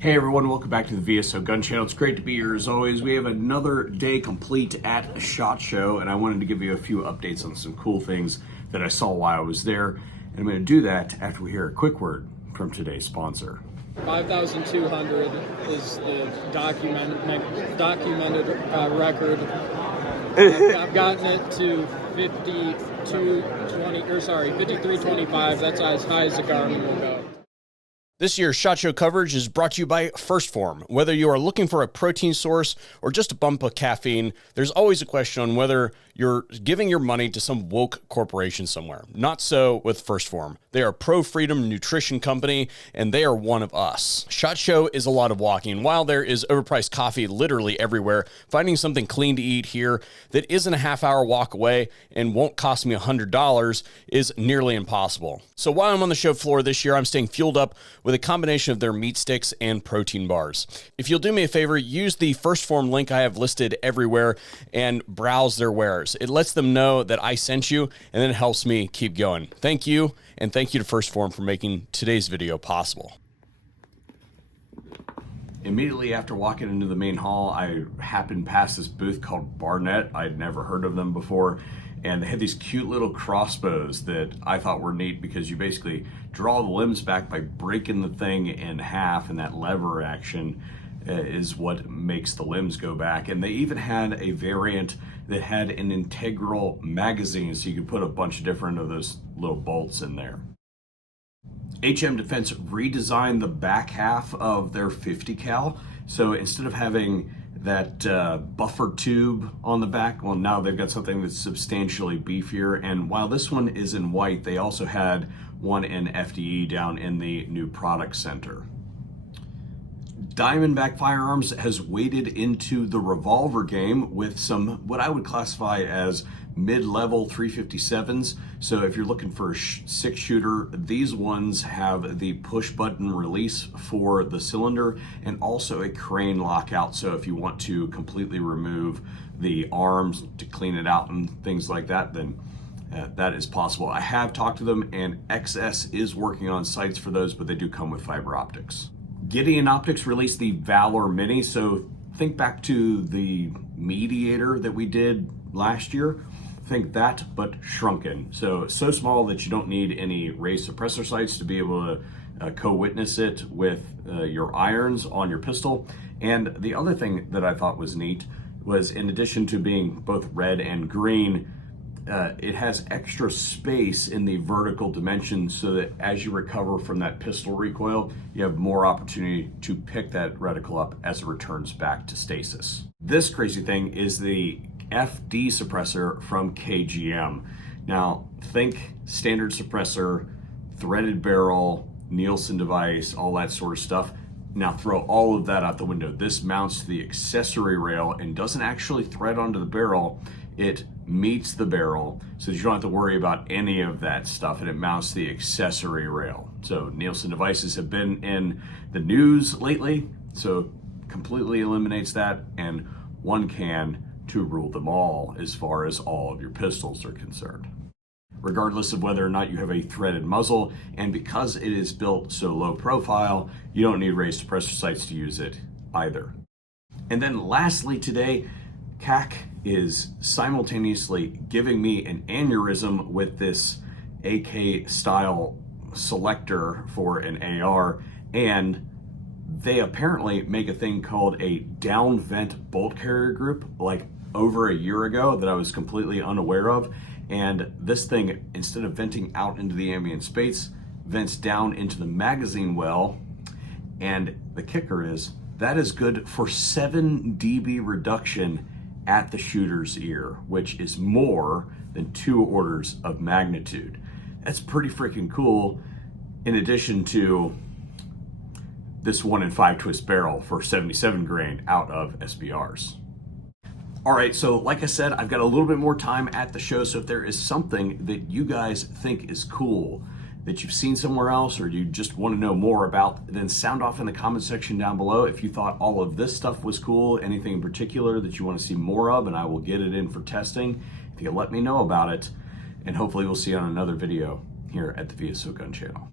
Hey everyone, welcome back to the VSO Gun Channel. It's great to be here as always. We have another day complete at SHOT Show, and I wanted to give you a few updates on some cool things that I saw while I was there. And I'm going to do that after we hear a quick word from today's sponsor. 5,200 is the documented record. I've gotten it to 53.25. That's as high as the Garmin will go. This year's SHOT Show coverage is brought to you by First Form. Whether you are looking for a protein source or just a bump of caffeine, there's always a question on whether you're giving your money to some woke corporation somewhere. Not so with First Form. They are a pro-freedom nutrition company, and they are one of us. SHOT Show is a lot of walking. While there is overpriced coffee literally everywhere, finding something clean to eat here that isn't a half-hour walk away and won't cost me $100 is nearly impossible. So while I'm on the show floor this year, I'm staying fueled up with a combination of their meat sticks and protein bars. If you'll do me a favor, use the First Form link I have listed everywhere and browse their wares. It lets them know that I sent you, and then it helps me keep going. Thank you, and thank you to First Form for making today's video possible. Immediately after walking into the main hall, I happened past this booth called Barnett. I'd never heard of them before. And they had these cute little crossbows that I thought were neat because you basically draw the limbs back by breaking the thing in half, and that lever action is what makes the limbs go back. And they even had a variant that had an integral magazine, so you could put a bunch of different of those little bolts in there. HM Defense redesigned the back half of their 50 cal. So instead of having that buffer tube on the back, well, now they've got something that's substantially beefier. And while this one is in white, they also had one in FDE down in the new product center. Diamondback Firearms has waded into the revolver game with some what I would classify as mid-level 357s. So if you're looking for a six shooter, these ones have the push button release for the cylinder and also a crane lockout. So if you want to completely remove the arms to clean it out and things like that, then that is possible. I have talked to them, and XS is working on sights for those, but they do come with fiber optics. Gideon Optics released the Valor Mini. So think back to the Mediator that we did last year. Think that, but shrunken. So small that you don't need any raised suppressor sights to be able to co-witness it with your irons on your pistol. And the other thing that I thought was neat was, in addition to being both red and green, it has extra space in the vertical dimension so that as you recover from that pistol recoil, you have more opportunity to pick that reticle up as it returns back to stasis. This crazy thing is the FD suppressor from KGM. Now, think standard suppressor, threaded barrel, Nielsen device, all that sort of stuff. Now throw all of that out the window. This mounts to the accessory rail and doesn't actually thread onto the barrel. It meets the barrel so that you don't have to worry about any of that stuff, and it mounts to the accessory rail. So Nielsen devices have been in the news lately, so completely eliminates that, and one can to rule them all as far as all of your pistols are concerned, regardless of whether or not you have a threaded muzzle. And because it is built so low profile, you don't need raised suppressor sights to use it either. And then lastly today, CAC is simultaneously giving me an aneurysm with this AK style selector for an AR, and they apparently make a thing called a down vent bolt carrier group like over a year ago that I was completely unaware of. And this thing, instead of venting out into the ambient space, vents down into the magazine well. And the kicker is that is good for 7 dB reduction at the shooter's ear, which is more than 2 orders of magnitude. That's pretty freaking cool, in addition to this 1 in 5 twist barrel for 77 grain out of SBRs. All right, so like I said, I've got a little bit more time at the show, so if there is something that you guys think is cool, that you've seen somewhere else, or you just want to know more about, then sound off in the comment section down below. If you thought all of this stuff was cool, anything in particular that you want to see more of, and I will get it in for testing, if you let me know about it, and hopefully we'll see you on another video here at the VSO Gun Channel.